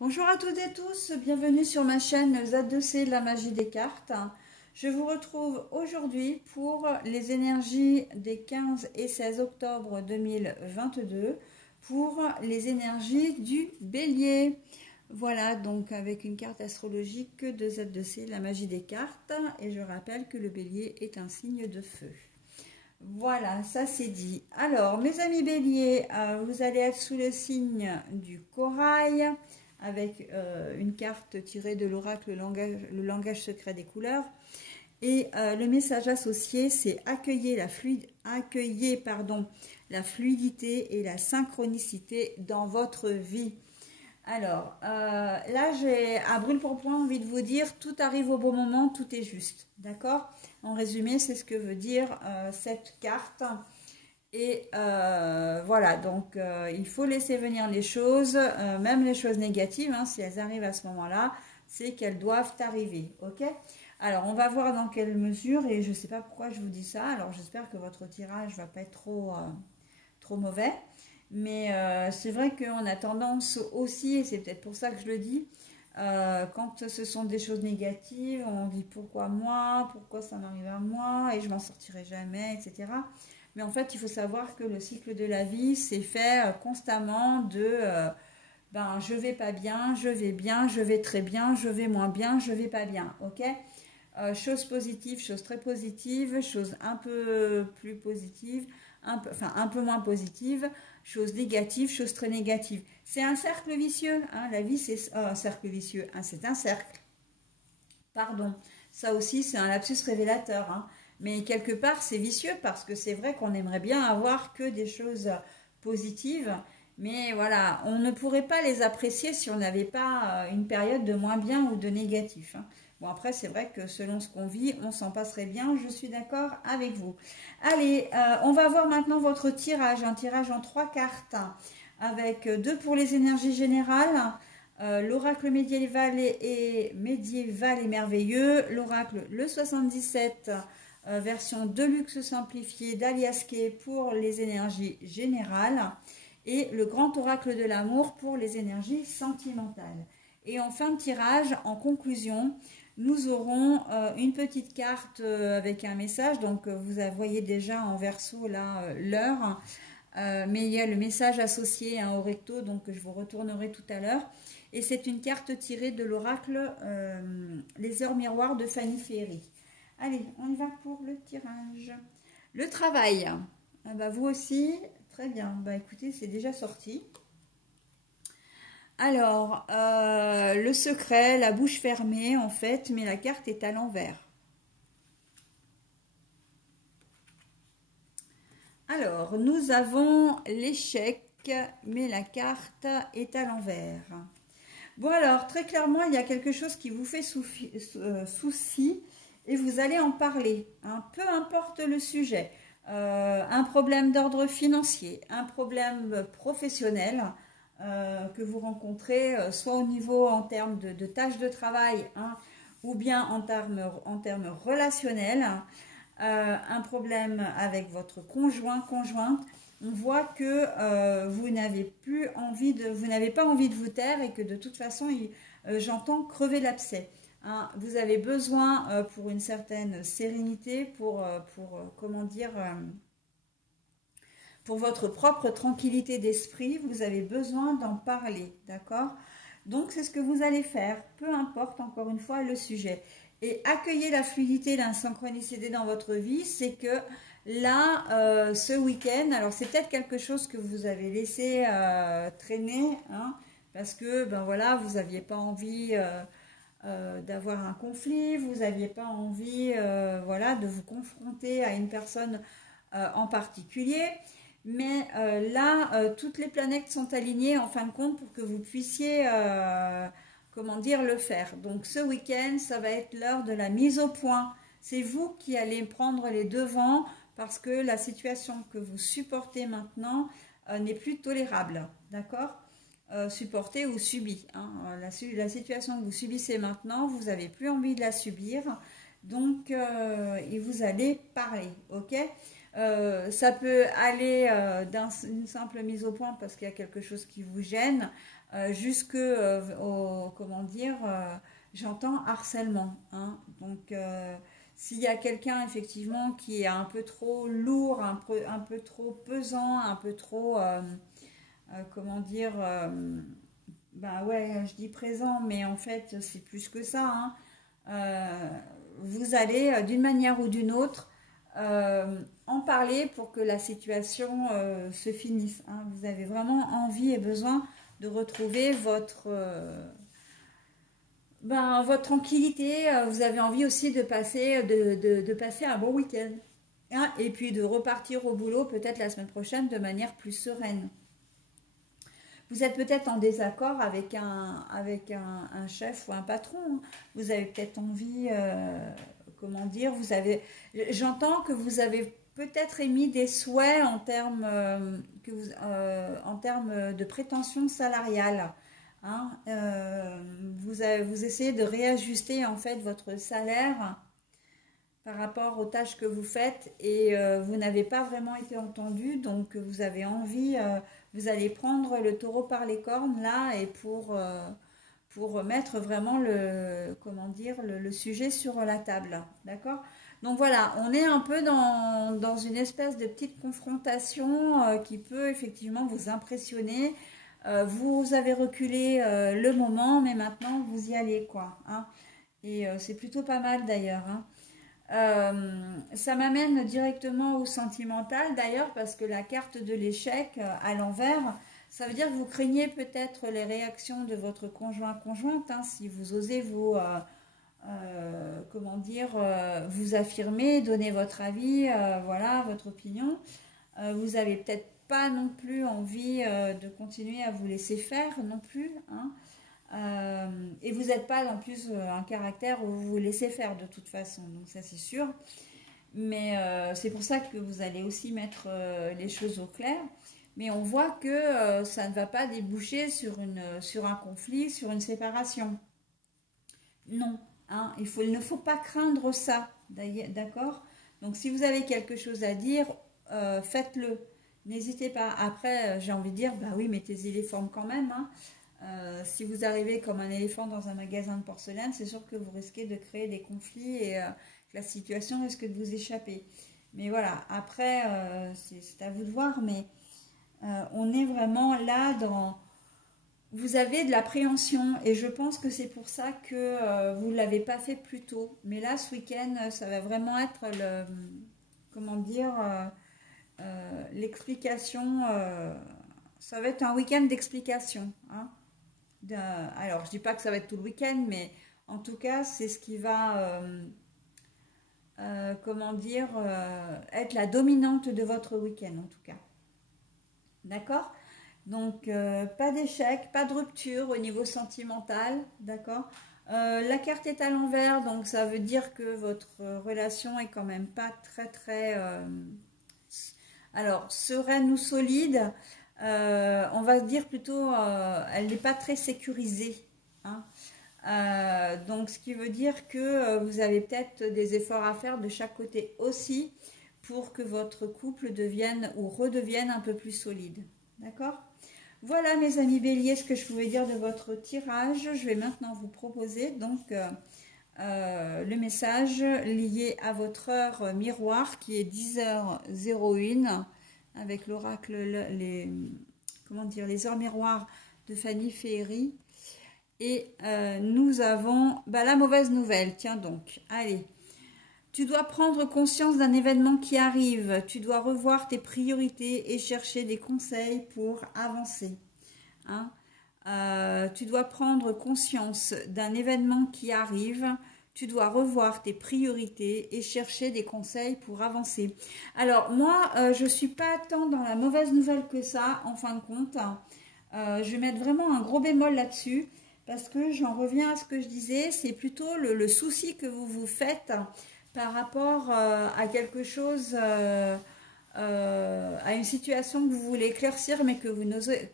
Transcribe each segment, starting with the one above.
Bonjour à toutes et tous, bienvenue sur ma chaîne Z2C, la magie des cartes. Je vous retrouve aujourd'hui pour les énergies des 15 et 16 octobre 2022 pour les énergies du Bélier. Voilà, donc avec une carte astrologique de Z2C, la magie des cartes. Et je rappelle que le Bélier est un signe de feu. Voilà, ça c'est dit. Alors, mes amis Bélier, vous allez être sous le signe du corail, avec une carte tirée de l'oracle, le langage secret des couleurs. Et le message associé, c'est accueillir la fluidité et la synchronicité dans votre vie. Alors, là, j'ai à brûle-pourpoint envie de vous dire, tout arrive au bon moment, tout est juste. D'accord? En résumé, c'est ce que veut dire cette carte. Et voilà, donc il faut laisser venir les choses, même les choses négatives, hein, si elles arrivent à ce moment-là, c'est qu'elles doivent arriver, ok? Alors, on va voir dans quelle mesure, et je ne sais pas pourquoi je vous dis ça, alors j'espère que votre tirage ne va pas être trop mauvais, mais c'est vrai qu'on a tendance aussi, et c'est peut-être pour ça que je le dis, quand ce sont des choses négatives, on dit pourquoi moi, pourquoi ça m'arrive à moi, et je m'en sortirai jamais, etc. Mais en fait, il faut savoir que le cycle de la vie, c'est fait constamment de je vais pas bien, je vais bien, je vais très bien, je vais moins bien, je vais pas bien. Ok? Chose positive, chose très positive, chose un peu plus positive, un peu moins positive, chose négative, chose très négative. C'est un cercle vicieux. Hein, la vie, c'est un cercle vicieux. Hein, c'est un cercle. Pardon. Ça aussi, c'est un lapsus révélateur. Hein. Mais quelque part, c'est vicieux parce que c'est vrai qu'on aimerait bien avoir que des choses positives. Mais voilà, on ne pourrait pas les apprécier si on n'avait pas une période de moins bien ou de négatif. Hein. Bon, après, c'est vrai que selon ce qu'on vit, on s'en passerait bien. Je suis d'accord avec vous. Allez, on va voir maintenant votre tirage. Un tirage en 3 cartes avec 2 pour les énergies générales. L'oracle médiéval et merveilleux, l'oracle le 77, version deluxe simplifiée d'Alias Kay pour les énergies générales et le grand oracle de l'amour pour les énergies sentimentales. Et en fin de tirage, en conclusion, nous aurons une petite carte avec un message, donc vous voyez déjà en verso là l'heure, mais il y a le message associé au recto, donc je vous retournerai tout à l'heure. Et c'est une carte tirée de l'oracle Les heures miroirs de Fanny Ferry. Allez, on y va pour le tirage. Le travail. Ah bah vous aussi, très bien. Bah écoutez, c'est déjà sorti. Alors, le secret, la bouche fermée en fait, mais la carte est à l'envers. Alors, nous avons l'échec, mais la carte est à l'envers. Bon alors, très clairement, il y a quelque chose qui vous fait souci et vous allez en parler. Hein, peu importe le sujet. Un problème d'ordre financier, un problème professionnel que vous rencontrez, soit au niveau en termes de tâches de travail, hein, ou bien en termes relationnels. Un problème avec votre conjointe, on voit que vous n'avez pas envie de vous taire et que de toute façon, j'entends crever l'abcès. Hein. Vous avez besoin pour une certaine sérénité, comment dire, pour votre propre tranquillité d'esprit, vous avez besoin d'en parler, d'accord? Donc c'est ce que vous allez faire, peu importe encore une fois le sujet. Et accueillir la fluidité, la synchronicité dans votre vie, c'est que là, ce week-end, alors c'est peut-être quelque chose que vous avez laissé traîner, hein, parce que ben voilà, vous n'aviez pas envie d'avoir un conflit, vous n'aviez pas envie voilà, de vous confronter à une personne en particulier. Mais là, toutes les planètes sont alignées en fin de compte pour que vous puissiez comment dire, le faire. Donc ce week-end, ça va être l'heure de la mise au point. C'est vous qui allez prendre les devants parce que la situation que vous supportez maintenant n'est plus tolérable. D'accord? Supportée ou subie. Hein. La situation que vous subissez maintenant, vous n'avez plus envie de la subir. Donc, et vous allez parler. Ok? Ça peut aller d'une simple mise au point parce qu'il y a quelque chose qui vous gêne, jusque au, comment dire, j'entends harcèlement. Hein. Donc, s'il y a quelqu'un effectivement qui est un peu trop lourd, un peu trop pesant, un peu trop, comment dire, bah ouais, je dis présent, mais en fait, c'est plus que ça. Hein. Euh, vous allez, d'une manière ou d'une autre, en parler pour que la situation se finisse. Hein. Vous avez vraiment envie et besoin de retrouver votre tranquillité. Vous avez envie aussi de passer, de passer un bon week-end. Hein, et puis de repartir au boulot peut-être la semaine prochaine de manière plus sereine. Vous êtes peut-être en désaccord avec un chef ou un patron. Hein. Vous avez peut-être envie, comment dire, j'entends que vous avez peut-être émis des souhaits en termes, en termes de prétention salariale. Hein. Vous essayez de réajuster en fait votre salaire par rapport aux tâches que vous faites et vous n'avez pas vraiment été entendu, donc vous avez envie, vous allez prendre le taureau par les cornes là et pour mettre vraiment comment dire, le sujet sur la table, d'accord? Donc voilà, on est un peu dans une espèce de petite confrontation qui peut effectivement vous impressionner. Vous avez reculé le moment, mais maintenant vous y allez quoi, hein? Et c'est plutôt pas mal d'ailleurs, hein. Ça m'amène directement au sentimental d'ailleurs parce que la carte de l'échec à l'envers, ça veut dire que vous craignez peut-être les réactions de votre conjointe, hein, si vous osez comment dire, vous affirmer, donner votre avis, voilà, votre opinion. Vous avez peut-être pas non plus envie de continuer à vous laisser faire non plus, hein. Et vous n'êtes pas en plus un caractère où vous vous laissez faire de toute façon, donc ça c'est sûr. Mais c'est pour ça que vous allez aussi mettre les choses au clair. Mais on voit que ça ne va pas déboucher sur un conflit, sur une séparation. Non, hein, il ne faut pas craindre ça, d'accord? Donc si vous avez quelque chose à dire, faites-le. N'hésitez pas. Après, j'ai envie de dire, bah oui, mettez-y les formes quand même, hein. Si vous arrivez comme un éléphant dans un magasin de porcelaine, c'est sûr que vous risquez de créer des conflits et que la situation risque de vous échapper. Mais voilà, après, c'est à vous de voir, mais on est vraiment là dans... Vous avez de l'appréhension et je pense que c'est pour ça que vous ne l'avez pas fait plus tôt. Mais là, ce week-end, ça va vraiment être comment dire, l'explication... ça va être un week-end d'explication, hein. Alors, je dis pas que ça va être tout le week-end, mais en tout cas, c'est ce qui va, comment dire, être la dominante de votre week-end, en tout cas. D'accord? Donc, pas d'échec, pas de rupture au niveau sentimental, d'accord? La carte est à l'envers, donc ça veut dire que votre relation est quand même pas très, alors, sereine ou solide. On va dire plutôt, elle n'est pas très sécurisée, hein. Donc, ce qui veut dire que vous avez peut-être des efforts à faire de chaque côté aussi pour que votre couple devienne ou redevienne un peu plus solide. D'accord? Voilà mes amis béliers, ce que je pouvais dire de votre tirage. Je vais maintenant vous proposer donc le message lié à votre heure miroir qui est 10h01 avec l'oracle, comment dire, les heures miroirs de Fanny Féery. Et nous avons la mauvaise nouvelle. Tiens donc, allez. Tu dois prendre conscience d'un événement qui arrive. Tu dois revoir tes priorités et chercher des conseils pour avancer. Hein? Tu dois prendre conscience d'un événement qui arrive. Tu dois revoir tes priorités et chercher des conseils pour avancer. Alors, moi, je ne suis pas tant dans la mauvaise nouvelle que ça, en fin de compte. Je vais mettre vraiment un gros bémol là-dessus, parce que j'en reviens à ce que je disais, c'est plutôt le souci que vous vous faites par rapport à quelque chose, à une situation que vous voulez éclaircir, mais que vous n'osez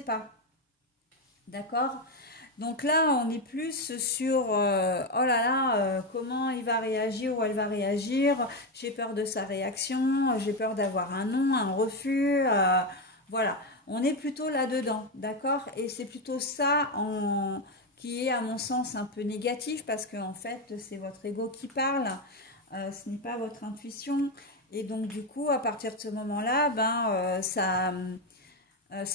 pas. D'accord? Donc là, on est plus sur, oh là là, comment il va réagir ou elle va réagir, j'ai peur de sa réaction, j'ai peur d'avoir un non, un refus, voilà. On est plutôt là-dedans, d'accord? Et c'est plutôt ça qui est, à mon sens, un peu négatif parce que, en fait, c'est votre ego qui parle. Ce n'est pas votre intuition. Et donc, du coup, à partir de ce moment-là, ça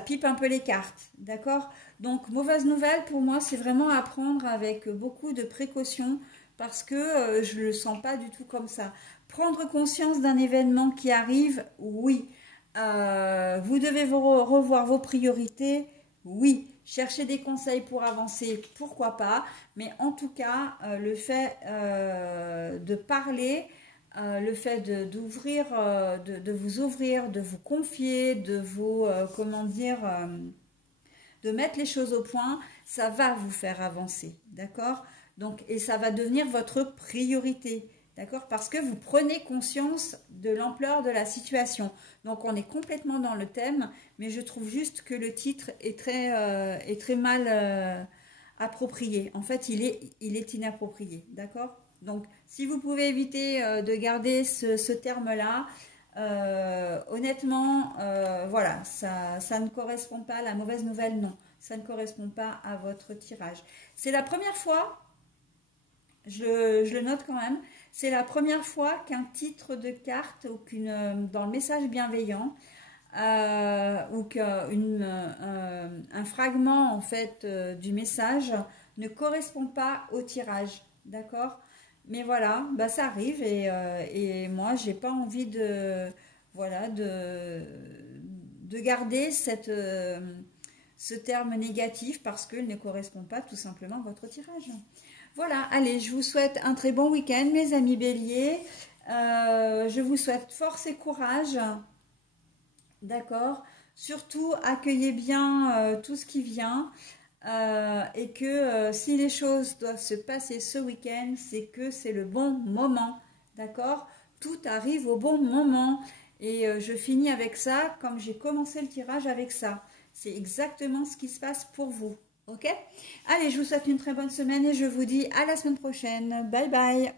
pipe un peu les cartes, d'accord? Donc, mauvaise nouvelle, pour moi, c'est vraiment à prendre avec beaucoup de précaution parce que je ne le sens pas du tout comme ça. Prendre conscience d'un événement qui arrive, oui. Vous devez revoir vos priorités, oui. Chercher des conseils pour avancer, pourquoi pas. Mais en tout cas, le fait de parler, le fait d'ouvrir, de vous ouvrir, de vous confier, de vous, comment dire, de mettre les choses au point, ça va vous faire avancer, d'accord? Donc, et ça va devenir votre priorité, d'accord? Parce que vous prenez conscience de l'ampleur de la situation. Donc, on est complètement dans le thème, mais je trouve juste que le titre est très mal approprié. En fait, il est inapproprié, d'accord? Donc, si vous pouvez éviter de garder ce terme-là, honnêtement, voilà, ça ne correspond pas, la mauvaise nouvelle, non, ça ne correspond pas à votre tirage. C'est la première fois, je le note quand même, c'est la première fois qu'un titre de carte ou dans le message bienveillant ou qu'un fragment en fait du message ne correspond pas au tirage, d'accord? Mais voilà, bah ça arrive et moi j'ai pas envie de voilà de garder ce terme négatif parce qu'il ne correspond pas tout simplement à votre tirage. Voilà, allez, je vous souhaite un très bon week-end mes amis béliers. Je vous souhaite force et courage. D'accord. Surtout, accueillez bien tout ce qui vient et que si les choses doivent se passer ce week-end, c'est que c'est le bon moment. D'accord. Tout arrive au bon moment. Et je finis avec ça comme j'ai commencé le tirage avec ça. C'est exactement ce qui se passe pour vous. Ok? Allez, je vous souhaite une très bonne semaine et je vous dis à la semaine prochaine. Bye bye.